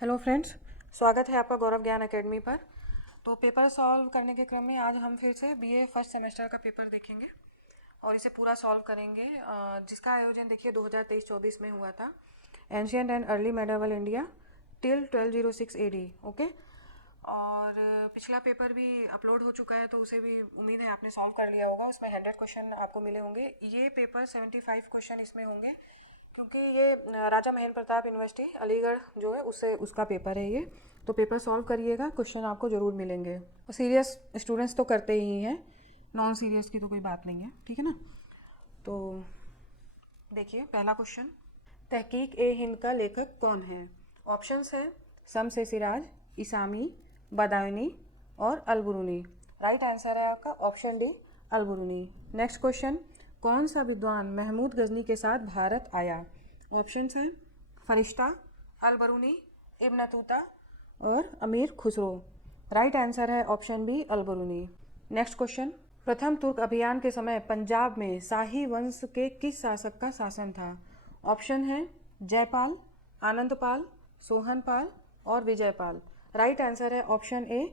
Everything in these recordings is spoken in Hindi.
हेलो फ्रेंड्स, स्वागत है आपका गौरव ज्ञान एकेडमी पर। तो पेपर सॉल्व करने के क्रम में आज हम फिर से बीए फर्स्ट सेमेस्टर का पेपर देखेंगे और इसे पूरा सॉल्व करेंगे, जिसका आयोजन देखिए 2023-24 में हुआ था। Ancient and early medieval India till 1206 AD। Okay, और पिछला पेपर भी अपलोड हो चुका है, तो उसे भी उम्मीद है आपने सॉल्व कर लिया होगा। उसमें 100 क्वेश्चन आपको मिले होंगे। ये पेपर 75 क्वेश्चन इसमें होंगे, क्योंकि ये राजा महेंद्र प्रताप यूनिवर्सिटी अलीगढ़ जो है उससे उसका पेपर है ये। तो पेपर सॉल्व करिएगा, क्वेश्चन आपको ज़रूर मिलेंगे। सीरियस स्टूडेंट्स तो करते ही हैं, नॉन सीरियस की तो कोई बात नहीं है, ठीक है ना। तो देखिए पहला क्वेश्चन, तहकीक ए हिंद का लेखक कौन है? ऑप्शंस है शम्स ए सिराज, इसामी, बदायूनी और अलबरूनी। राइट आंसर है आपका option D, Al-Biruni. Next question, कौन सा विद्वान महमूद गजनी के साथ भारत आया? ऑप्शंस हैं फरिश्ता, अलबरूनी, इब्न बतूता और अमीर खुसरो। राइट आंसर है option B, Alberuni. Next question, प्रथम तुर्क अभियान के समय पंजाब में शाही वंश के किस शासक का शासन था? ऑप्शन है जयपाल, आनंदपाल, सोहनपाल और विजयपाल। राइट आंसर है ऑप्शन ए,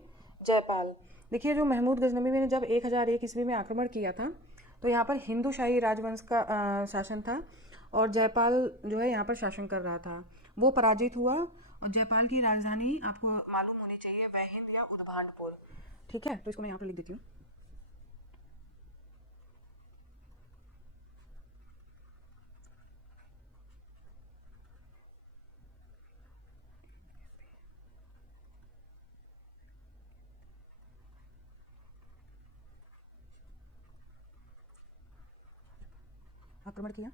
जयपाल। देखिए, जो महमूद गजनवी ने जब 1001 ईस्वी में आक्रमण किया था, तो यहाँ पर हिंदू शाही राजवंश का शासन था और जयपाल जो है यहाँ पर शासन कर रहा था। वो पराजित हुआ और जयपाल की राजधानी आपको मालूम होनी चाहिए वैहिंद या उद्भांडपुर। ठीक है, तो इसको मैं यहाँ पर लिख देती हूँ। आक्रमण किया,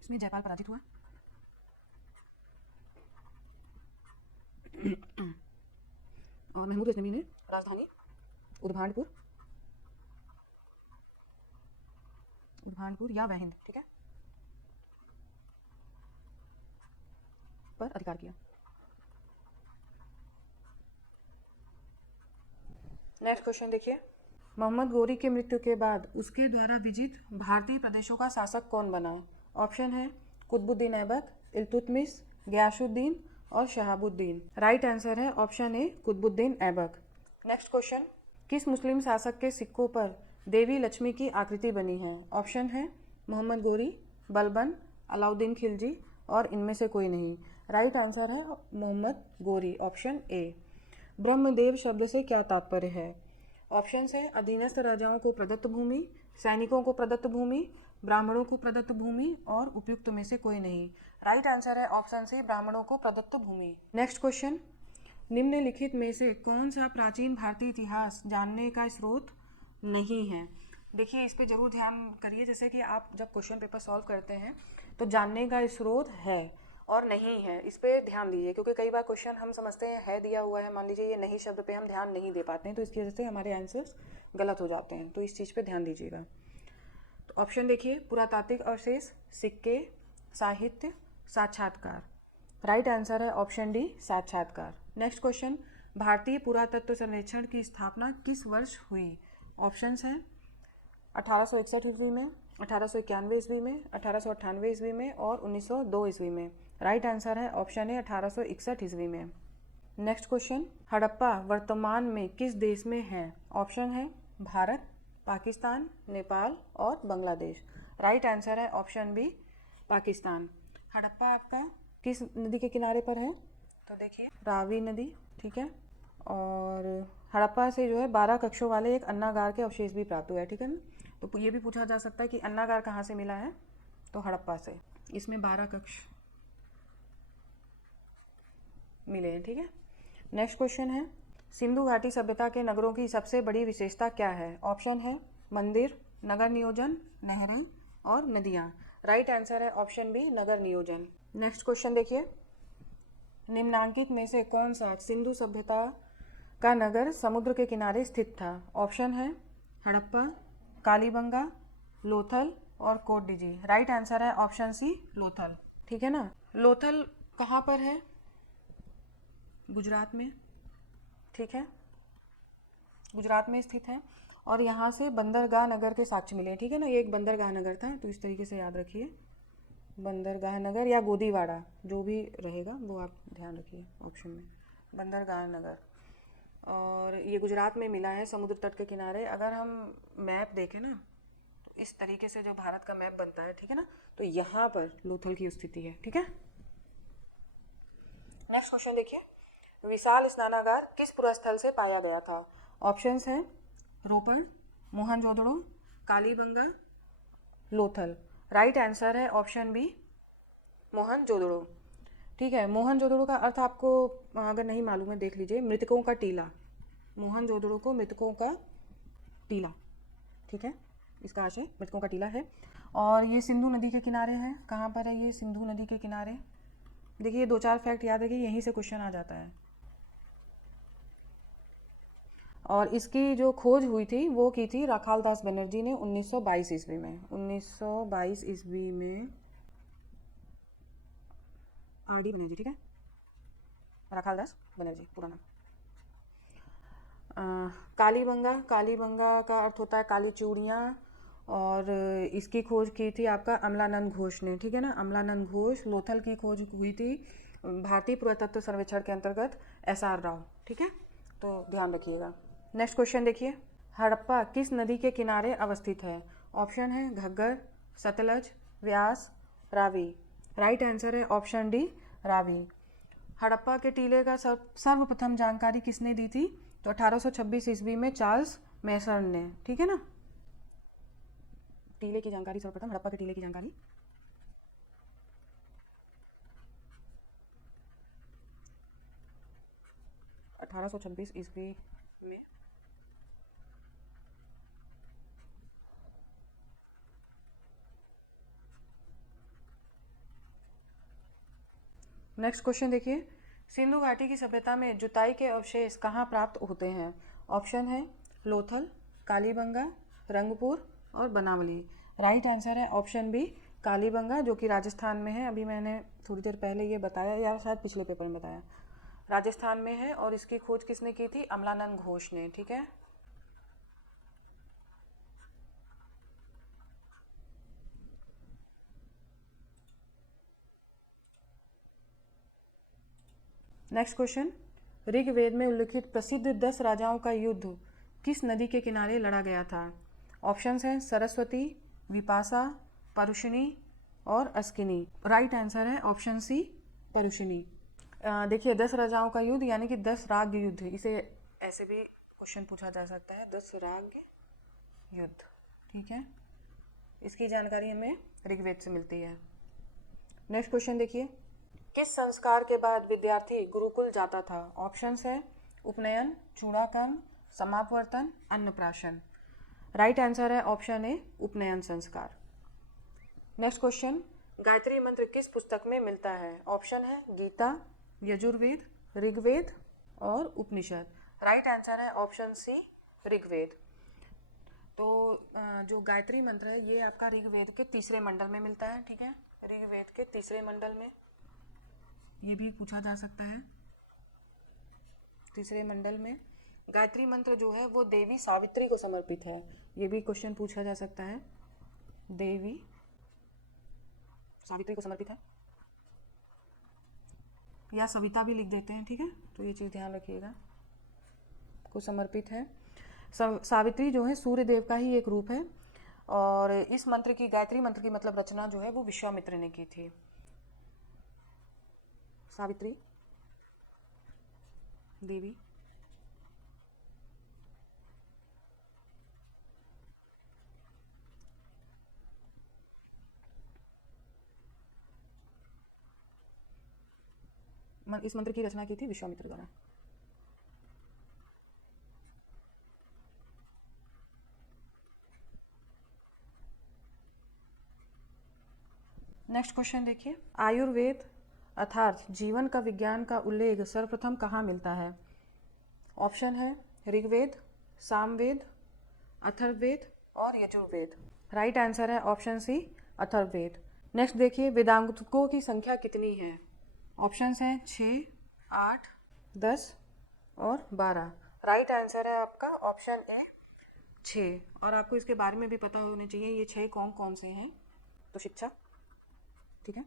इसमें जयपाल पराजित हुआ और महमूद गजनवी ने राजधानी उद्भांडपुर या वैहिंद, ठीक है, पर अधिकार किया। नेक्स्ट क्वेश्चन देखिए, मोहम्मद गोरी की मृत्यु के बाद उसके द्वारा विजित भारतीय प्रदेशों का शासक कौन बना? ऑप्शन है कुतुबुद्दीन ऐबक, इल्तुतमिश, गयासुद्दीन और शहाबुद्दीन। राइट आंसर है option A, Qutbuddin Aibak. Next question, किस मुस्लिम शासक के सिक्कों पर देवी लक्ष्मी की आकृति बनी है? ऑप्शन है मोहम्मद गोरी, बलबन, अलाउद्दीन खिलजी और इनमें से कोई नहीं। राइट आंसर है मोहम्मद गोरी, ऑप्शन ए। ब्रह्मदेव शब्द से क्या तात्पर्य है? ऑप्शन है अधीनस्थ राजाओं को प्रदत्त भूमि, सैनिकों को प्रदत्त भूमि, ब्राह्मणों को प्रदत्त भूमि और उपयुक्त में से कोई नहीं। राइट आंसर है ऑप्शन सी, ब्राह्मणों को प्रदत्त भूमि। नेक्स्ट क्वेश्चन, निम्नलिखित में से कौन सा प्राचीन भारतीय इतिहास जानने का स्रोत नहीं है? देखिए, इस पे जरूर ध्यान करिए। जैसे कि आप जब क्वेश्चन पेपर सॉल्व करते हैं तो जानने का स्रोत है और नहीं है, इस पे ध्यान दीजिए, क्योंकि कई बार क्वेश्चन हम समझते हैं है दिया हुआ है, मान लीजिए ये नहीं शब्द पे हम ध्यान नहीं दे पाते हैं, तो इसकी वजह से हमारे आंसर्स गलत हो जाते हैं। तो इस चीज़ पे ध्यान दीजिएगा। तो ऑप्शन देखिए, पुरातात्विक अवशेष, सिक्के, साहित्य, साक्षात्कार। राइट आंसर है ऑप्शन डी, साक्षात्कार। नेक्स्ट क्वेश्चन, भारतीय पुरातत्व सर्वेक्षण की स्थापना किस वर्ष हुई? ऑप्शंस हैं 1861 ईस्वी में, 1891 ईस्वी में, 1898 ईस्वी में और 1902 ईस्वी में। राइट आंसर है ऑप्शन ए, 1861 ईस्वी में। नेक्स्ट क्वेश्चन, हड़प्पा वर्तमान में किस देश में है? ऑप्शन है भारत, पाकिस्तान, नेपाल और बांग्लादेश। राइट आंसर है ऑप्शन बी, पाकिस्तान। हड़प्पा आपका किस नदी के किनारे पर है? तो देखिए रावी नदी, ठीक है। और हड़प्पा से जो है 12 कक्षों वाले एक अन्नागार के अवशेष भी प्राप्त हुए हैं, ठीक है ना। तो ये भी पूछा जा सकता है कि अन्नागार कहाँ से मिला है, तो हड़प्पा से। इसमें 12 कक्ष मिले हैं, ठीक है। नेक्स्ट क्वेश्चन है, सिंधु घाटी सभ्यता के नगरों की सबसे बड़ी विशेषता क्या है? ऑप्शन है मंदिर, नगर नियोजन, नहरें और नदियाँ। राइट आंसर है ऑप्शन बी, नगर नियोजन। नेक्स्ट क्वेश्चन देखिए, निम्नांकित में से कौन सा सिंधु सभ्यता का नगर समुद्र के किनारे स्थित था? ऑप्शन है हड़प्पा, कालीबंगा, लोथल और कोटडिजी। राइट आंसर है ऑप्शन सी, लोथल, ठीक है ना। लोथल कहाँ पर है? गुजरात में, ठीक है, गुजरात में स्थित है। और यहाँ से बंदरगाह नगर के साक्ष्य मिले, ठीक है ना। ये एक बंदरगाह नगर था, तो इस तरीके से याद रखिए। बंदरगाह नगर या गोदीवाड़ा, जो भी रहेगा वो आप ध्यान रखिए ऑप्शन में, बंदरगाह नगर। और ये गुजरात में मिला है, समुद्र तट के किनारे। अगर हम मैप देखें ना तो इस तरीके से जो भारत का मैप बनता है, ठीक है ना, तो यहाँ पर लोथल की स्थिति है, ठीक है। नेक्स्ट क्वेश्चन देखिए, विशाल स्नानागार किस पुरस्थल से पाया गया था? ऑप्शंस हैं रोपड़, मोहनजोदड़ो, कालीबंगा, लोथल। राइट आंसर है ऑप्शन बी, मोहनजोदड़ो। ठीक है, मोहनजोदड़ो का अर्थ आपको अगर नहीं मालूम है देख लीजिए, मृतकों का टीला। मोहनजोदड़ो को मृतकों का टीला, ठीक है, इसका आशय मृतकों का टीला है। और ये सिंधु नदी के किनारे है। कहाँ पर है ये? सिंधु नदी के किनारे। देखिए 2-4 फैक्ट याद रखिए, यहीं से क्वेश्चन आ जाता है। और इसकी जो खोज हुई थी वो की थी राखाल दास बनर्जी ने 1922 ईस्वी में। 1922 ईस्वी में आर.डी. बनर्जी, ठीक है, राखाल दास बनर्जी पूरा नाम। कालीबंगा, कालीबंगा का अर्थ होता है काली चूड़ियाँ। और इसकी खोज की थी आपका अमलानंद घोष ने, ठीक है ना, अमलानंद घोष। लोथल की खोज हुई थी भारतीय पुरातत्व सर्वेक्षण के अंतर्गत एस.आर. राव, ठीक है, तो ध्यान रखिएगा। नेक्स्ट क्वेश्चन देखिए, हड़प्पा किस नदी के किनारे अवस्थित है? ऑप्शन है घग्गर, सतलज, व्यास, रावी। राइट आंसर है ऑप्शन डी, रावी। हड़प्पा के टीले का सर्वप्रथम जानकारी किसने दी थी? तो 1826 ईस्वी में चार्ल्स मैसन ने, ठीक है ना। टीले की जानकारी सर्वप्रथम, हड़प्पा के टीले की जानकारी 1826 ईस्वी में। नेक्स्ट क्वेश्चन देखिए, सिंधु घाटी की सभ्यता में जुताई के अवशेष कहाँ प्राप्त होते हैं? ऑप्शन है लोथल, कालीबंगा, रंगपुर और बनावली। राइट आंसर है ऑप्शन बी, कालीबंगा, जो कि राजस्थान में है। अभी मैंने थोड़ी देर पहले ये बताया, या शायद पिछले पेपर में बताया, राजस्थान में है। और इसकी खोज किसने की थी? अमलानंद घोष ने, ठीक है। नेक्स्ट क्वेश्चन, ऋग्वेद में उल्लिखित प्रसिद्ध 10 राजाओं का युद्ध किस नदी के किनारे लड़ा गया था? ऑप्शंस हैं सरस्वती, विपाशा, परुशिनी और अस्किनी। राइट आंसर है ऑप्शन सी, परुशिनी। देखिए 10 राजाओं का युद्ध यानी कि 10 राग युद्ध, इसे ऐसे भी क्वेश्चन पूछा जा सकता है, 10 राग युद्ध, ठीक है। इसकी जानकारी हमें ऋग्वेद से मिलती है। नेक्स्ट क्वेश्चन देखिए, किस संस्कार के बाद विद्यार्थी गुरुकुल जाता था? ऑप्शंस है उपनयन, चूड़ाकर्म, समापवर्तन, अन्नप्राशन। राइट आंसर है ऑप्शन ए, उपनयन संस्कार। नेक्स्ट क्वेश्चन, गायत्री मंत्र किस पुस्तक में मिलता है? ऑप्शन है गीता, यजुर्वेद, ऋग्वेद और उपनिषद। राइट आंसर है ऑप्शन सी, ऋग्वेद। तो जो गायत्री मंत्र है ये आपका ऋग्वेद के 3रे मंडल में मिलता है, ठीक है, ऋग्वेद के 3रे मंडल में। ये भी पूछा जा सकता है, 3रे मंडल में गायत्री मंत्र जो है वो देवी सावित्री को समर्पित है। ये भी क्वेश्चन पूछा जा सकता है, देवी सावित्री को समर्पित है, या सविता भी लिख देते हैं, ठीक है, तो ये चीज़ ध्यान रखिएगा, को समर्पित है। सावित्री जो है सूर्य देव का ही एक रूप है। और इस मंत्र की, गायत्री मंत्र की मतलब रचना जो है वो विश्वामित्र ने की थी। सावित्री देवी इस मंत्र की रचना की थी विश्वामित्र द्वारा। नेक्स्ट क्वेश्चन देखिए, आयुर्वेद अर्थात जीवन का विज्ञान का उल्लेख सर्वप्रथम कहाँ मिलता है? ऑप्शन है ऋग्वेद, सामवेद, अथर्ववेद और यजुर्वेद। राइट आंसर है ऑप्शन सी, अथर्ववेद। नेक्स्ट देखिए, वेदांतों की संख्या कितनी है? ऑप्शंस हैं 6, 8, 10 और 12। राइट आंसर है आपका ऑप्शन ए, 6। और आपको इसके बारे में भी पता होना चाहिए, ये 6 कौन कौन से हैं, तो शिक्षा ठीक है।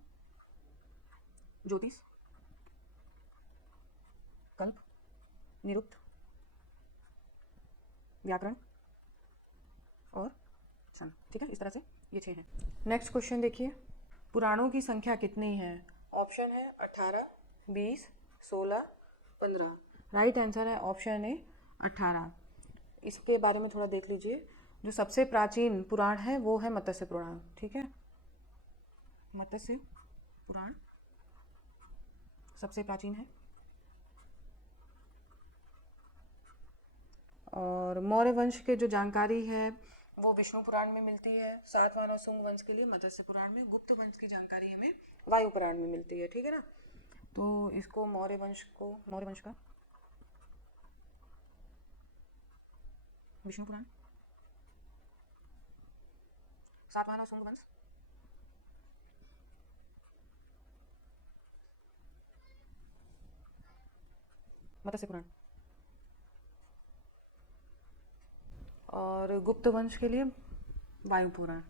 ज्योतिष, कल्प, निरुक्त, व्याकरण और सन। ठीक है, इस तरह से ये 6 हैं। नेक्स्ट क्वेश्चन देखिए, पुराणों की संख्या कितनी है? ऑप्शन है 18, 20, 16, 15। राइट आंसर है ऑप्शन ए 18। इसके बारे में थोड़ा देख लीजिए। जो सबसे प्राचीन पुराण है वो है मत्स्य पुराण। ठीक है, मत्स्य पुराण सबसे प्राचीन है। और मौर्य वंश के जो जानकारी है वो विष्णु पुराण में मिलती है। सातवाहन और शुंग वंश के लिए मत्स्य पुराण में। गुप्त वंश की जानकारी हमें वायु पुराण में मिलती है। ठीक है ना, तो इसको मौर्य वंश का विष्णु पुराण, सातवाहन और शुंग वंश मत्स्य पुराण, और गुप्त वंश के लिए वायु पुराण।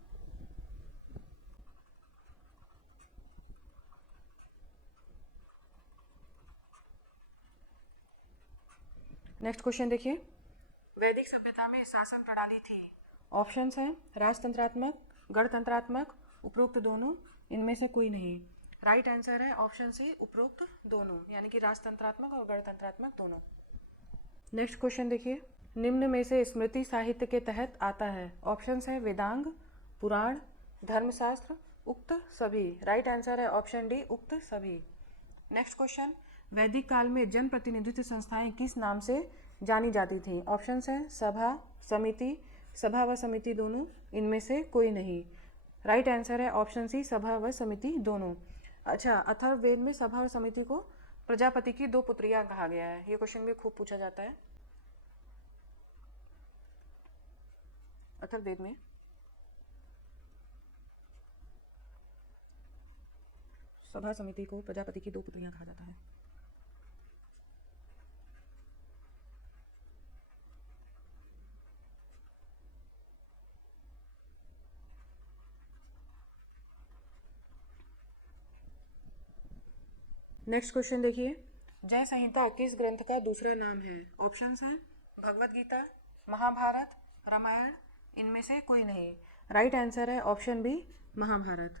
नेक्स्ट क्वेश्चन देखिए, वैदिक सभ्यता में शासन प्रणाली थी। ऑप्शंस हैं राजतंत्रात्मक, गणतंत्रात्मक, उपरोक्त दोनों, इनमें से कोई नहीं। राइट आंसर है ऑप्शन सी, उपरोक्त दोनों, यानी कि राजतंत्रात्मक और गणतंत्रात्मक दोनों। नेक्स्ट क्वेश्चन देखिए, निम्न में से स्मृति साहित्य के तहत आता है। ऑप्शंस है वेदांग, पुराण, धर्मशास्त्र, उक्त सभी। राइट आंसर है ऑप्शन डी, उक्त सभी। नेक्स्ट क्वेश्चन, वैदिक काल में जन प्रतिनिधित्व संस्थाएं किस नाम से जानी जाती थीं? ऑप्शंस हैं सभा, समिति, सभा व समिति दोनों, इनमें से कोई नहीं। राइट आंसर है ऑप्शन सी, सभा व समिति दोनों। अच्छा, अथर्ववेद में सभा व समिति को प्रजापति की 2 पुत्रियां कहा गया है। ये क्वेश्चन भी खूब पूछा जाता है। अथर्ववेद में सभा समिति को प्रजापति की 2 पुत्रियां कहा जाता है। नेक्स्ट क्वेश्चन देखिए, जय संहिता किस ग्रंथ का दूसरा नाम है? ऑप्शंस हैं भगवत गीता, महाभारत, रामायण, इनमें से कोई नहीं। राइट आंसर है option B, Mahabharata.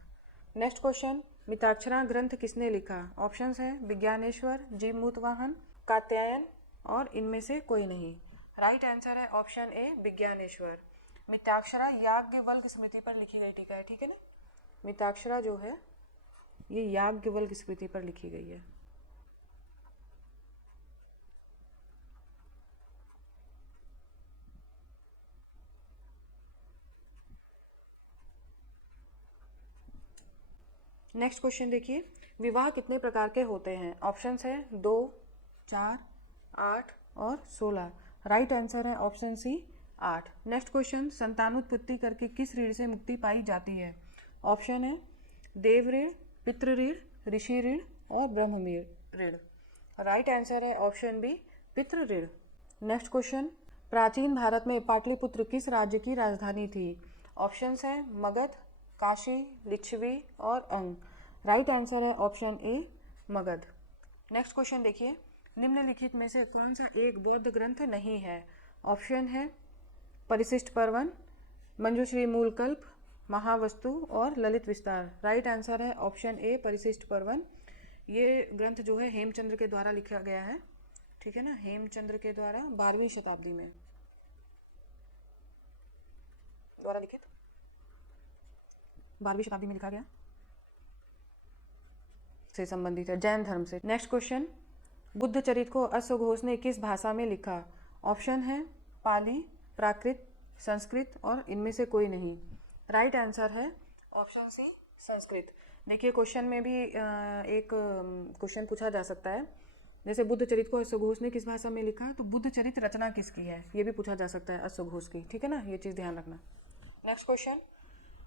Next question, Mitakshara ग्रंथ किसने लिखा? ऑप्शंस हैं विज्ञानेश्वर, जीवमूतवाहन, कात्यायन, और इनमें से कोई नहीं। राइट आंसर है ऑप्शन ए, विज्ञानेश्वर। मिताक्षरा याज्ञवल्क्य स्मृति पर लिखी गई टीका है। ठीक है ना, मिताक्षरा जो है ये याज्ञवल्क्य स्मृति पर लिखी गई है। नेक्स्ट क्वेश्चन देखिए, विवाह कितने प्रकार के होते हैं? ऑप्शंस है 2, 4, 8 और 16। राइट आंसर है ऑप्शन सी, 8। नेक्स्ट क्वेश्चन, संतानोत्पत्ति करके किस ऋण से मुक्ति पाई जाती है? ऑप्शन है देव ऋण, पितृ ऋण, ऋषि ऋण और ब्रह्म ऋण। राइट आंसर है ऑप्शन बी, पितृ ऋण। नेक्स्ट क्वेश्चन, प्राचीन भारत में पाटलिपुत्र किस राज्य की राजधानी थी? ऑप्शंस है मगध, काशी, लिच्छवी और अंग। राइट आंसर है ऑप्शन ए, मगध। नेक्स्ट क्वेश्चन देखिए, निम्नलिखित में से कौन सा एक बौद्ध ग्रंथ नहीं है? ऑप्शन है परिशिष्ट पर्वन, मंजूश्री मूलकल्प, महावस्तु और ललित विस्तार। राइट आंसर है ऑप्शन ए, परिशिष्ट पर्वन। ये ग्रंथ जो है हेमचंद्र के द्वारा लिखा गया है। ठीक है ना, हेमचंद्र के द्वारा 12वीं शताब्दी में द्वारा लिखित, 12वीं शताब्दी में लिखा गया, से संबंधित है, जैन धर्म से। नेक्स्ट क्वेश्चन, बुद्ध चरित को अश्वघोष ने किस भाषा में लिखा? ऑप्शन है पाली, प्राकृत, संस्कृत और इनमें से कोई नहीं। राइट आंसर है ऑप्शन सी, संस्कृत। देखिए क्वेश्चन में भी एक क्वेश्चन पूछा जा सकता है, जैसे बुद्ध चरित को अश्वघोष ने किस भाषा में लिखा, तो बुद्ध चरित रचना किसकी है, ये भी पूछा जा सकता है, अश्वघोष की। ठीक है ना, ये चीज़ ध्यान रखना। नेक्स्ट क्वेश्चन,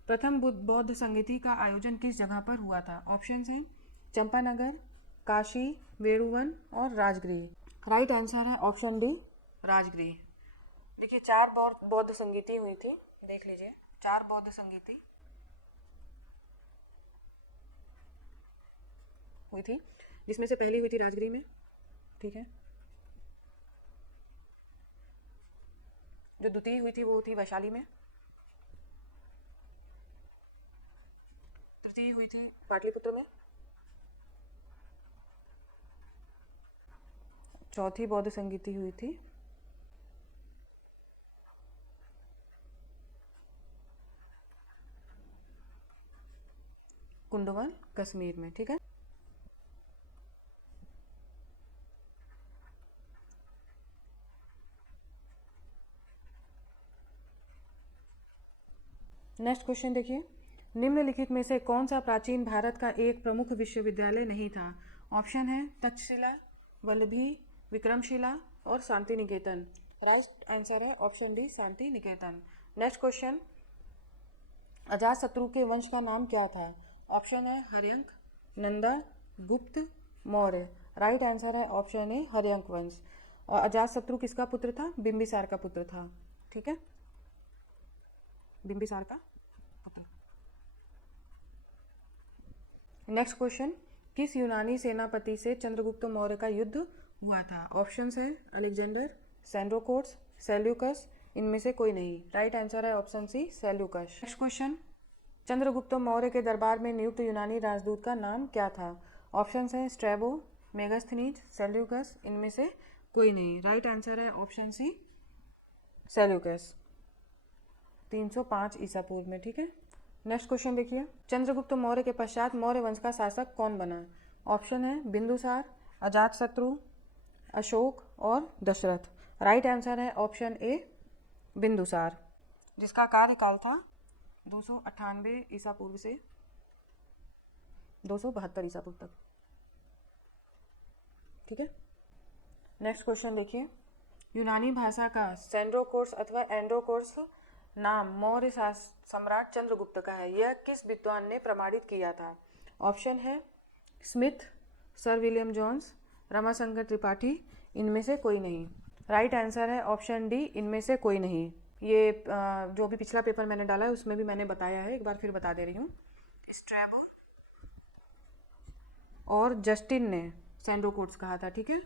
प्रथम बौद्ध संगीति का आयोजन किस जगह पर हुआ था? ऑप्शन हैं चंपानगर, काशी, वेरुवन और राजगृह। राइट आंसर है ऑप्शन डी, राजगृह। देखिए 4 बौद्ध संगीति हुई थी, देख लीजिए 4 बौद्ध संगीति। हुई थी, जिसमें से पहली हुई थी राजगिरी में, ठीक है। जो द्वितीय हुई थी वो थी वैशाली में, तृतीय हुई थी पाटलिपुत्र में, चौथी बौद्ध संगीति हुई थी कुंडवल कश्मीर में, ठीक है। नेक्स्ट क्वेश्चन देखिए, निम्नलिखित में से कौन सा प्राचीन भारत का एक प्रमुख विश्वविद्यालय नहीं था? ऑप्शन है तक्षशिला, वल्लभी, विक्रमशिला और शांति निकेतन। राइट आंसर है option D, Shanti Niketan. Next question, Ajatashatru के वंश का नाम क्या था? ऑप्शन है हर्यंक, नंदा, गुप्त, मौर्य। राइट आंसर है ऑप्शन ए, हर्यंक वंश। और अजातशत्रु किसका पुत्र था? बिंबिसार का पुत्र था, ठीक है, बिंबिसार का पुत्र। नेक्स्ट क्वेश्चन, किस यूनानी सेनापति से चंद्रगुप्त मौर्य का युद्ध हुआ था? ऑप्शंस है अलेक्जेंडर, सेंड्रोकोट्स, सेल्यूकस, इनमें से कोई नहीं। राइट आंसर है option C, Seleucus. Next question, Chandragupta Maurya के दरबार में नियुक्त यूनानी राजदूत का नाम क्या था? ऑप्शंस है स्ट्रैबो, मेगास्थनीज, सेल्यूकस, इनमें से कोई नहीं। राइट आंसर है ऑप्शन सी, सेल्यूकस। 305 ईसा पूर्व में, ठीक है। नेक्स्ट क्वेश्चन देखिए, चंद्रगुप्त मौर्य के पश्चात मौर्य वंश का शासक कौन बना? ऑप्शन है बिंदुसार, अजातशत्रु, अशोक और दशरथ। राइट आंसर है ऑप्शन ए, बिंदुसार, जिसका कार्यकाल था 298 ईसा पूर्व से 272 ईसा पूर्व तक, ठीक है। नेक्स्ट क्वेश्चन देखिए, यूनानी भाषा का सेंड्रोकोर्स अथवा एंड्रोकोर्स नाम मौर्य सम्राट चंद्रगुप्त का है, यह किस विद्वान ने प्रमाणित किया था? ऑप्शन है Smith, sir William Jones, Ramashankar Tripathi, इनमें से कोई नहीं। राइट आंसर है ऑप्शन डी, इनमें से कोई नहीं। ये जो भी पिछला पेपर मैंने डाला है उसमें भी मैंने बताया है, एक बार फिर बता दे रही हूँ। स्ट्रैबो और जस्टिन ने सेंड्रोकोर्स कहा था, ठीक है।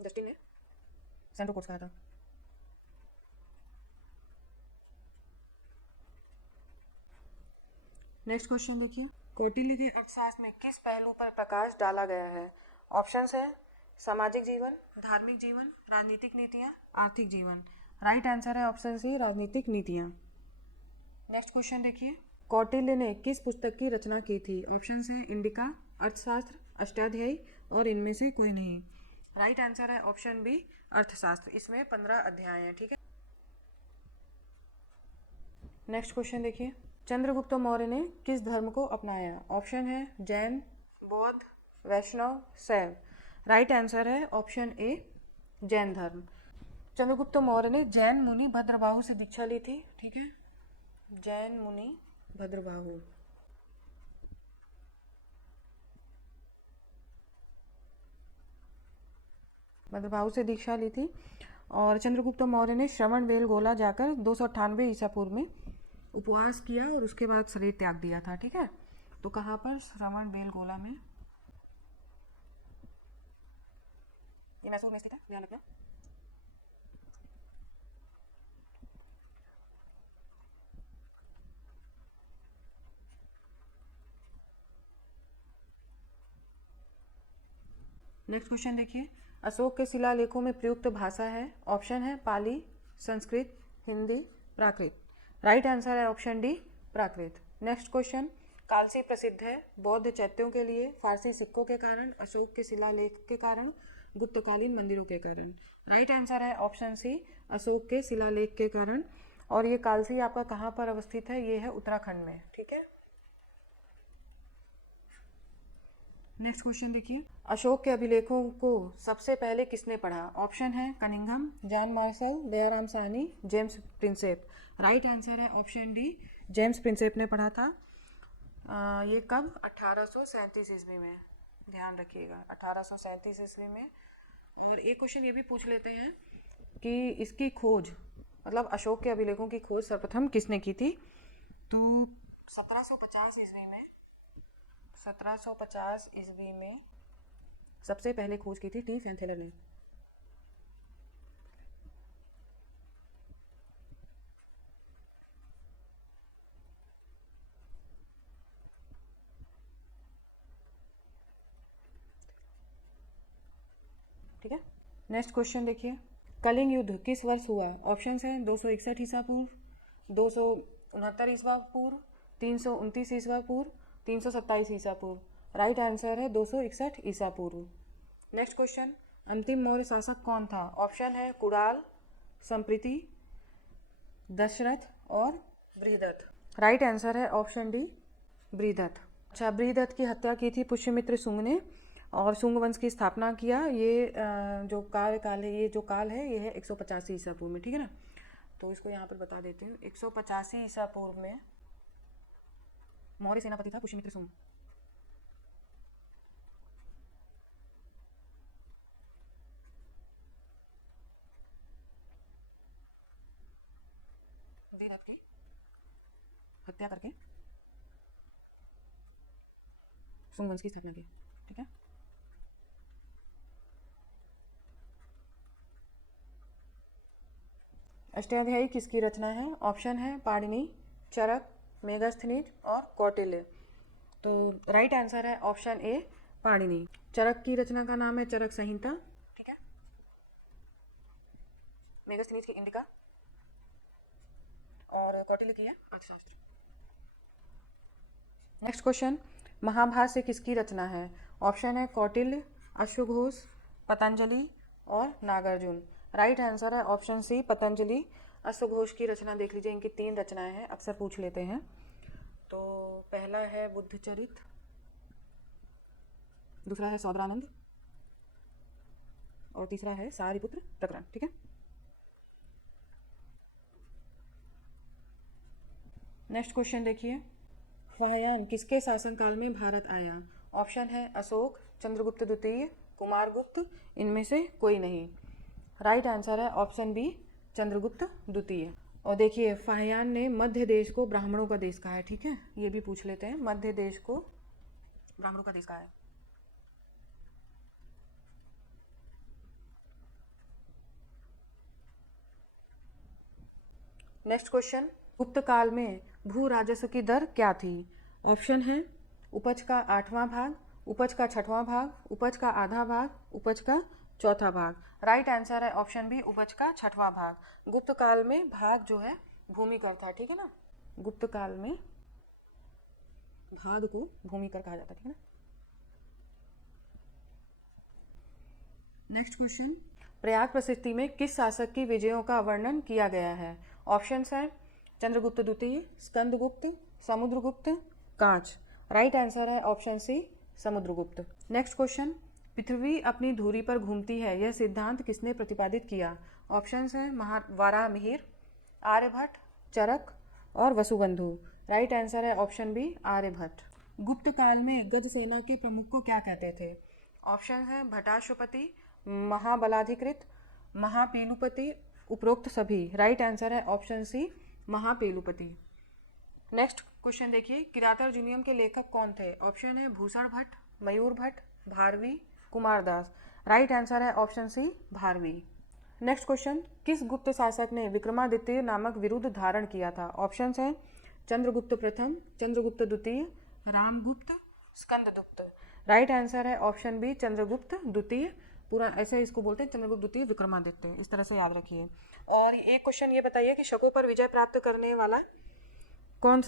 जस्टिन ने सेंड्रोकोर्स कहा था। नेक्स्ट क्वेश्चन देखिए, कौटिल्य के अर्थशास्त्र में किस पहलू पर प्रकाश डाला गया है? ऑप्शंस है सामाजिक जीवन, धार्मिक जीवन, राजनीतिक नीतियाँ, आर्थिक जीवन। राइट आंसर है ऑप्शन सी, राजनीतिक नीतियाँ। नेक्स्ट क्वेश्चन देखिए, कौटिल्य ने किस पुस्तक की रचना की थी? ऑप्शंस है इंडिका, अर्थशास्त्र, अष्टाध्यायी और इनमें से कोई नहीं। राइट आंसर है ऑप्शन बी, अर्थशास्त्र। इसमें 15 अध्याय हैं, ठीक है। नेक्स्ट क्वेश्चन देखिए, चंद्रगुप्त मौर्य ने किस धर्म को अपनाया? ऑप्शन है जैन, बौद्ध, वैष्णव, शैव। राइट आंसर है ऑप्शन ए, जैन धर्म। चंद्रगुप्त मौर्य ने जैन मुनि भद्रबाहु से दीक्षा ली थी, ठीक है, जैन मुनि भद्रबाहु। भद्रबाहु से दीक्षा ली थी। और चंद्रगुप्त मौर्य ने श्रवण बेलगोला जाकर 298 ईसा पूर्व में उपवास किया और उसके बाद शरीर त्याग दिया था, ठीक है। तो कहाँ पर? श्रवण बेलगोला में, ये मैसूर में स्थित है, ध्यान रखना। नेक्स्ट क्वेश्चन देखिए, अशोक के शिलालेखों में प्रयुक्त भाषा है? ऑप्शन है पाली, संस्कृत, हिंदी, प्राकृत। राइट आंसर है ऑप्शन डी, प्राकृत। नेक्स्ट क्वेश्चन, कालसी प्रसिद्ध है बौद्ध चैत्यों के लिए, फारसी सिक्कों के कारण, अशोक के शिलालेख के कारण, गुप्तकालीन मंदिरों के कारण। राइट आंसर है ऑप्शन सी, अशोक के शिलालेख के कारण। और ये कालसी आपका कहाँ पर अवस्थित है? ये है उत्तराखंड में, ठीक है। नेक्स्ट क्वेश्चन देखिए, अशोक के अभिलेखों को सबसे पहले किसने पढ़ा? ऑप्शन है Cunningham, John Marshall, Dayaram Sahni, James Prinsep. Right answer है ऑप्शन डी, जेम्स प्रिंसेप ने पढ़ा था। ये कब? 1837 ईस्वी में, ध्यान रखिएगा, 1837 ईस्वी में। और एक क्वेश्चन ये भी पूछ लेते हैं कि इसकी खोज, मतलब अशोक के अभिलेखों की खोज सर्वप्रथम किसने की थी? तो 1750 ईस्वी में 1750 ईस्वी में सबसे पहले खोज की थी टी फैंथेलर ने। ठीक है, नेक्स्ट क्वेश्चन देखिए, कलिंग युद्ध किस वर्ष हुआ? ऑप्शंस हैं 261 ईसा पूर्व, 269 ईसा पूर्व, 329 ईसा पूर्व, 327 ईसा पूर्व। राइट आंसर है 261 ईसा पूर्व। नेक्स्ट क्वेश्चन, अंतिम मौर्य शासक कौन था? ऑप्शन है कुणाल, संप्रीति, दशरथ और बृहदत्त। राइट आंसर है ऑप्शन डी, बृहदत्त। अच्छा, बृहदत्त की हत्या की थी पुष्यमित्र शुंग ने और शुंग वंश की स्थापना किया। ये जो कार्यकाल है, ये जो काल है, ये है 185 ईसा पूर्व में। ठीक है ना, तो इसको यहाँ पर बता देते हैं। 185 ईसा पूर्व में मौर्य सेनापति था पुष्यमित्र शुंग। बृहदत्त की हत्या करके शुंग वंश की स्थापना की। ठीक है, अष्टाध्यायी किसकी रचना है? ऑप्शन है पाणिनि, चरक, मेगास्थनीज और कौटिल्य। तो राइट आंसर है ऑप्शन ए, पाणिनि। चरक की रचना का नाम है चरक संहिता। ठीक है, मेगास्थनीज की इंडिका और कौटिल्य की है अर्थशास्त्र। नेक्स्ट क्वेश्चन, महाभाष्य किसकी रचना है? ऑप्शन है कौटिल्य, अश्वघोष, पतंजलि और नागार्जुन। राइट आंसर है ऑप्शन सी, पतंजलि। अश्वघोष की रचना देख लीजिए, इनकी 3 रचनाएं हैं, अक्सर पूछ लेते हैं। तो पहला है बुद्धचरित, दूसरा है सौदरानंद और तीसरा है सारिपुत्र प्रकरण। ठीक है, नेक्स्ट क्वेश्चन देखिए, फाहियान किसके शासनकाल में भारत आया? ऑप्शन है अशोक, चंद्रगुप्त द्वितीय, कुमारगुप्त, इनमें से कोई नहीं। राइट आंसर है ऑप्शन बी, चंद्रगुप्त द्वितीय। और देखिए, फाहियान ने मध्य देश को ब्राह्मणों का देश कहा है। ठीक है, ये भी पूछ लेते हैं, मध्य देश को ब्राह्मणों का देश कहा है। नेक्स्ट क्वेश्चन, गुप्त काल में भू राजस्व की दर क्या थी? ऑप्शन है उपज का 8वां भाग, उपज का 6वां भाग, उपज का आधा भाग, उपज का चौथा भाग। राइट आंसर है ऑप्शन बी, उपज का 6वां भाग। गुप्त काल में भाग जो है भूमि कर था। ठीक है ना, गुप्त काल में भाग को भूमि कर कहा जाता है। ठीक है ना, नेक्स्ट क्वेश्चन, प्रयाग प्रसिद्धि में किस शासक की विजयों का वर्णन किया गया है? ऑप्शंस हैं चंद्रगुप्त द्वितीय, स्कंदगुप्त, समुद्रगुप्त, कांच। राइट आंसर है option C, Samudragupta. Next question, पृथ्वी अपनी धुरी पर घूमती है, यह सिद्धांत किसने प्रतिपादित किया? ऑप्शंस हैं वारामिहिर, आर्यभट्ट, चरक और वसुबंधु। राइट आंसर है ऑप्शन बी, आर्यभट्ट। गुप्त काल में गज सेना के प्रमुख को क्या कहते थे? ऑप्शन है भटाश्वपति, महाबलाधिकृत, महापेलुपति, उपरोक्त सभी। राइट आंसर है ऑप्शन सी, महापेलुपति। नेक्स्ट क्वेश्चन देखिए, किरात अर्जुनियम के लेखक कौन थे? ऑप्शन है भूषण भट्ट, मयूर भट्ट, भारवी, कुमारदास। राइट आंसर है option C, Bharavi. Next question, किस गुप्त शासक ने विक्रमादित्य नामक विरुद्ध धारण किया था? ऑप्शंस हैं चंद्रगुप्त प्रथम, चंद्रगुप्त द्वितीय, रामगुप्त, स्कंदगुप्त। राइट आंसर है ऑप्शन बी, चंद्रगुप्त द्वितीय। पूरा ऐसे इसको बोलते हैं, चंद्रगुप्त द्वितीय विक्रमादित्य, इस तरह से याद रखिए। और एक क्वेश्चन ये बताइए कि शकों पर विजय प्राप्त करने वाला कौन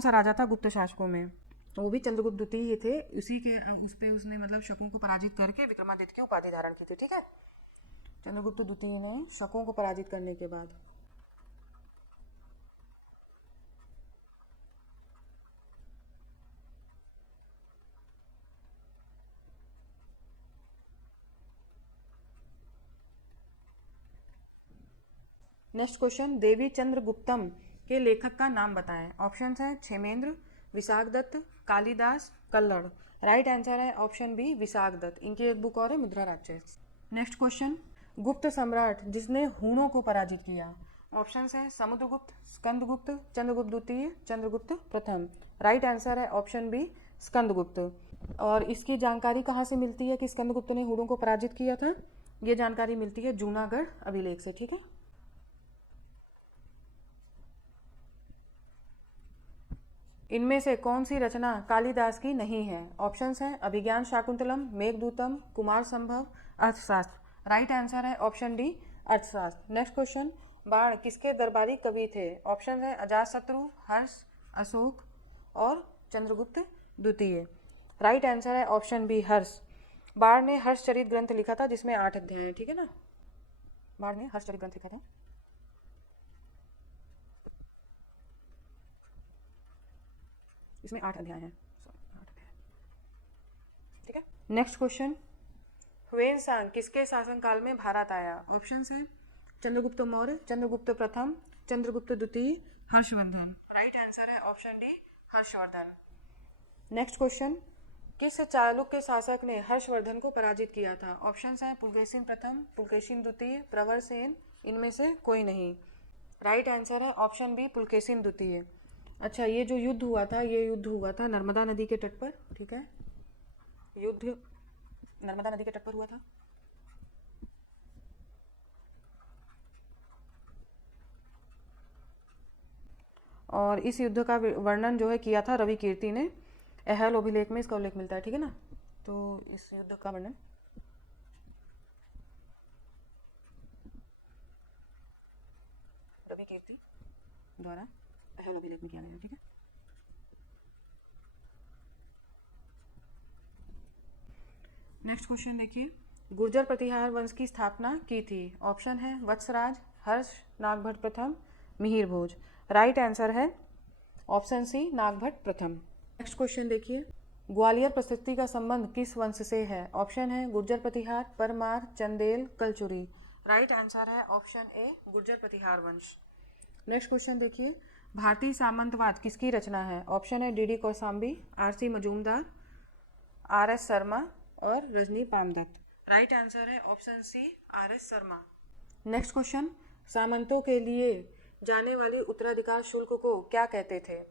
सा राजा था गुप्त शासकों में? तो वो भी चंद्रगुप्त द्वितीय ही थे। उसी के उस पे उसने मतलब शकों को पराजित करके विक्रमादित्य की उपाधि धारण की थी। ठीक है, चंद्रगुप्त द्वितीय ने शकों को पराजित करने के बाद। नेक्स्ट क्वेश्चन, देवी चंद्रगुप्तम के लेखक का नाम बताएं। ऑप्शंस हैं क्षेमेंद्र, विशाखदत्त, कालिदास, कल्लड़। राइट आंसर है ऑप्शन बी, विशाखदत्त। इनकी एक बुक और है मुद्रा राक्षस। नेक्स्ट क्वेश्चन, गुप्त सम्राट जिसने हूणों को पराजित किया। ऑप्शंस हैं समुद्रगुप्त, स्कंदगुप्त, चंद्रगुप्त द्वितीय, चंद्रगुप्त प्रथम। राइट आंसर है ऑप्शन बी स्कंदगुप्त। और इसकी जानकारी कहाँ से मिलती है कि स्कंदगुप्त ने हुडों को पराजित किया था? ये जानकारी मिलती है जूनागढ़ अभिलेख से, ठीक है। इनमें से कौन सी रचना कालिदास की नहीं है? ऑप्शंस हैं अभिज्ञान शाकुंतलम, मेघदूतम, कुमार संभव, अर्थशास्त्र। राइट आंसर है ऑप्शन डी अर्थशास्त्र। नेक्स्ट क्वेश्चन, बाण किसके दरबारी कवि थे? ऑप्शन है अजातशत्रु, हर्ष, अशोक और चंद्रगुप्त द्वितीय। राइट आंसर है ऑप्शन बी हर्ष। बाण ने हर्षचरित ग्रंथ लिखा था जिसमें 8 अध्याय हैं, ठीक है ना। बाण ने हर्षचरित ग्रंथ लिखा था। इसमें 8 अध्याय हैं, ठीक है। नेक्स्ट क्वेश्चन, ह्वेनसांग किसके शासनकाल में भारत आया? ऑप्शंस हैं चंद्रगुप्त मौर्य, चंद्रगुप्त प्रथम, चंद्रगुप्त द्वितीय, हर्षवर्धन। राइट आंसर है option D Harshvardhan. Next question, किस चालुक्य शासक ने हर्षवर्धन को पराजित किया था? ऑप्शंस हैं पुलकेशिन प्रथम, पुलकेशिन द्वितीय, प्रवर सेन, इनमें से कोई नहीं। राइट आंसर है ऑप्शन बी पुलकेशिन द्वितीय। अच्छा, ये जो युद्ध हुआ था, ये युद्ध हुआ था नर्मदा नदी के तट पर, ठीक है। युद्ध नर्मदा नदी के तट पर हुआ था। और इस युद्ध का वर्णन जो है किया था रवि कीर्ति ने। अहल अभिलेख में इसका उल्लेख मिलता है, ठीक है ना। तो इस युद्ध का वर्णन रवि कीर्ति द्वारा अहल अभिलेख में किया गया, ठीक है। नेक्स्ट क्वेश्चन देखिए, गुर्जर प्रतिहार वंश की स्थापना की थी? ऑप्शन है वत्सराज, हर्ष, नागभट्ट प्रथम, मिहिर भोज। राइट आंसर है ऑप्शन सी नागभट्ट प्रथम। नेक्स्ट क्वेश्चन देखिए, ग्वालियर प्रशस्ति का संबंध किस वंश से है? ऑप्शन है गुर्जर प्रतिहार, परमार, चंदेल, कलचुरी। राइट आंसर है ऑप्शन ए गुर्जर प्रतिहार वंश। नेक्स्ट क्वेश्चन देखिए, भारतीय सामंतवाद किसकी रचना है? ऑप्शन है D D Kosambi, R C Majumdar, R S Sharma और रजनी पामदत्त। राइट आंसर है option C R S Sharma. Next question, सामंतों के लिए जाने वाली उत्तराधिकार शुल्क को क्या कहते थे?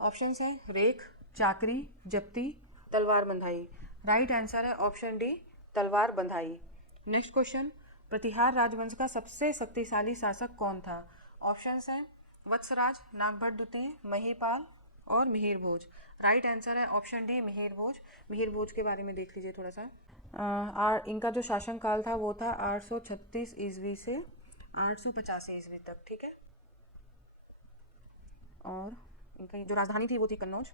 ऑप्शंस हैं रेख, चाकरी, जप्ती, तलवार बंधाई। राइट आंसर है ऑप्शन डी तलवार बंधाई। नेक्स्ट क्वेश्चन, प्रतिहार राजवंश का सबसे शक्तिशाली शासक कौन था? ऑप्शंस हैं वत्सराज, नागभट्ट द्वितीय, महिपाल और मिहिर भोज। राइट आंसर है ऑप्शन डी मिहिर भोज। मिहिर भोज के बारे में देख लीजिए थोड़ा सा। इनका जो शासनकाल था वो था 836 ईस्वी से 885 ईस्वी तक, ठीक है। और इनका जो राजधानी थी वो थी कन्नौज।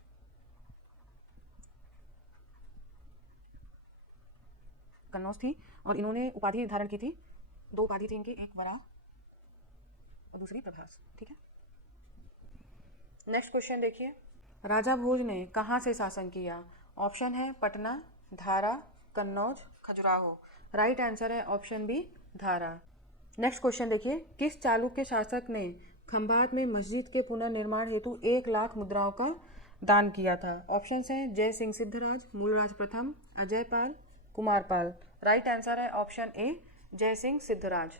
कन्नौज थी और इन्होंने उपाधि धारण की थी। 2 उपाधि थी इनकी, एक वराह और दूसरी प्रभास, ठीक है। नेक्स्ट क्वेश्चन देखिए, राजा भोज ने कहाँ से शासन किया? ऑप्शन है पटना, धारा, कन्नौज, खजुराहो। राइट आंसर है ऑप्शन बी धारा। नेक्स्ट क्वेश्चन देखिए, किस चालुक्य शासक ने खंभात में मस्जिद के पुनर्निर्माण हेतु 1 लाख मुद्राओं का दान किया था? ऑप्शंस हैं जय सिंह सिद्धराज, मूलराज प्रथम, अजय पाल, कुमार पाल। राइट आंसर है ऑप्शन ए जय सिंह सिद्धराज।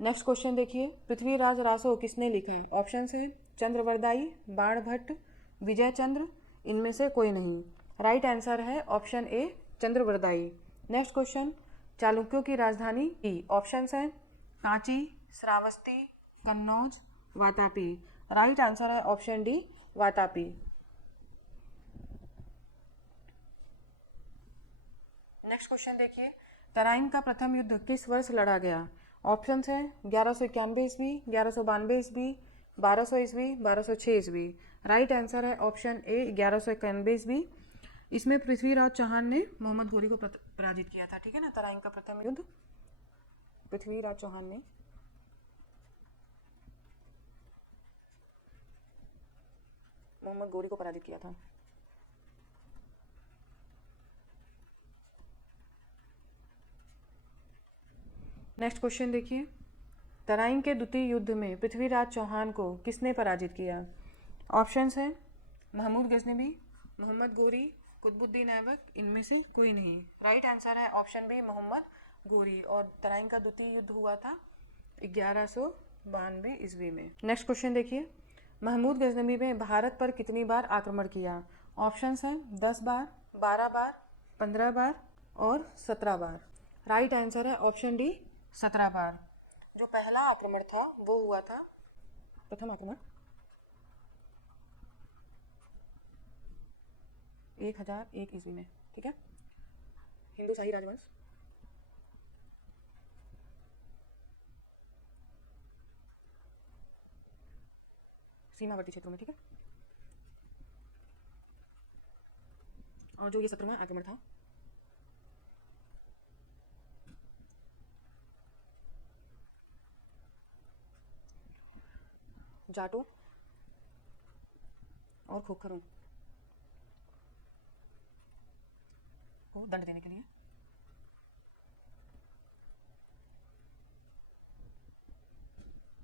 नेक्स्ट क्वेश्चन देखिए, पृथ्वीराज रासो किसने लिखा है? ऑप्शंस हैं चंद्रवरदाई, बाणभट्ट, विजय चंद्र, इनमें से कोई नहीं। राइट आंसर है option A Chand Bardai. Next question, चालुक्यों की राजधानी की? ऑप्शंस हैं कांची, श्रावस्ती, कन्नौज, वातापी। राइट आंसर है option D Vatapi. Next question देखिए, तराइन का प्रथम युद्ध किस वर्ष लड़ा गया? ऑप्शंस हैं 1191 ईस्वी, 1192 ईस्वी, 1200 ईस्वी, 1206 ईस्वी। राइट आंसर है ऑप्शन ए 1191 ईस्वी। इसमें पृथ्वीराज चौहान ने मोहम्मद गोरी को पराजित किया था, ठीक है ना। तराइन का प्रथम युद्ध पृथ्वीराज चौहान ने मोहम्मद गोरी को पराजित किया था। नेक्स्ट क्वेश्चन देखिए, तराइन के द्वितीय युद्ध में पृथ्वीराज चौहान को किसने पराजित किया? ऑप्शंस हैं महमूद गजनबी, मोहम्मद गोरी, कुतुबुद्दीन ऐबक, इनमें से कोई नहीं। राइट आंसर है ऑप्शन बी मोहम्मद गोरी। और तराइन का द्वितीय युद्ध हुआ था 1192 92 ईस्वी में। नेक्स्ट क्वेश्चन देखिए, महमूद गजनवी ने भारत पर कितनी बार आक्रमण किया? ऑप्शंस हैं 10 बार, 12 बार, 15 बार और 17 बार। राइट आंसर है ऑप्शन डी, 17 बार। जो पहला आक्रमण था वो हुआ था, प्रथम आक्रमण 1001 ईस्वी में, ठीक है। हिंदू शाही राजवंश, सीमावर्ती क्षेत्रों में, ठीक है। और जो ये 17वां आक्रमण था जाटों और खोखरों को दंड देने के लिए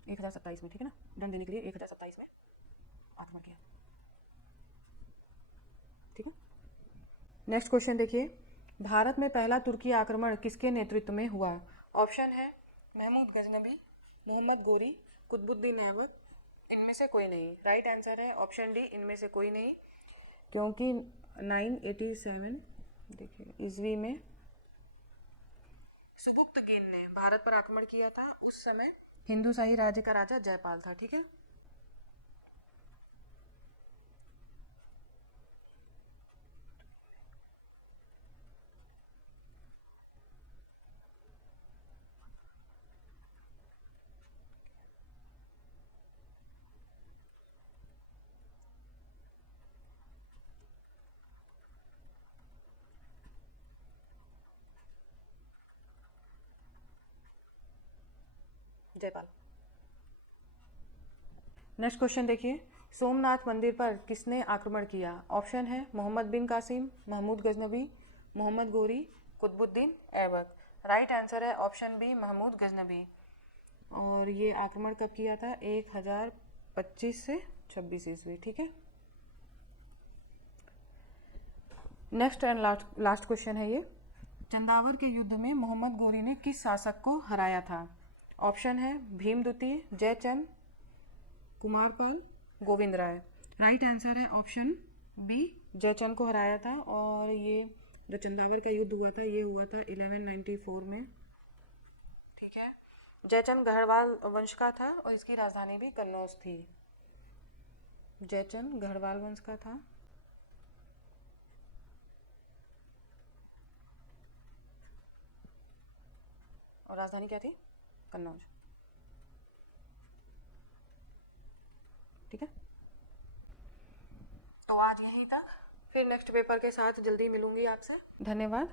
1027 में, ठीक है ना, दंड देने के लिए 1027 में आक्रमण किया, ठीक है। नेक्स्ट क्वेश्चन देखिए, भारत में पहला तुर्की आक्रमण किसके नेतृत्व में हुआ? ऑप्शन है महमूद गजनवी, मोहम्मद गोरी, कुतुबुद्दीन ऐबक, इनमें से कोई नहीं। राइट आंसर है ऑप्शन डी, इनमें से कोई नहीं, क्योंकि 987 देखिए ईस्वी में सुबुक्तगीन ने भारत पर आक्रमण किया था। उस समय हिंदू शाही राज्य का राजा जयपाल था, ठीक है। जयपाल। नेक्स्ट क्वेश्चन देखिए, सोमनाथ मंदिर पर किसने आक्रमण किया? ऑप्शन है मोहम्मद बिन कासिम, महमूद गजनवी, मोहम्मद गोरी, कुतुबुद्दीन ऐबक। राइट आंसर है ऑप्शन बी, महमूद गजनवी। और ये आक्रमण कब किया था? 1025 से 26 ईस्वी, ठीक है। नेक्स्ट एंड लास्ट क्वेश्चन है ये, चंदावर के युद्ध में मोहम्मद गोरी ने किस शासक को हराया था? ऑप्शन है भीम द्वितीय, जयचंद, कुमारपाल, गोविंद राय। राइट आंसर है ऑप्शन बी, जयचंद को हराया था। और ये जो चंदावर का युद्ध हुआ था ये हुआ था 1194 में, ठीक है। जयचंद गढ़वाल वंश का था और इसकी राजधानी भी कन्नौज थी। जयचंद गढ़वाल वंश का था और राजधानी क्या थी? कन्नौज, ठीक है। तो आज यहीं तक, फिर नेक्स्ट पेपर के साथ जल्दी मिलूंगी आपसे। धन्यवाद।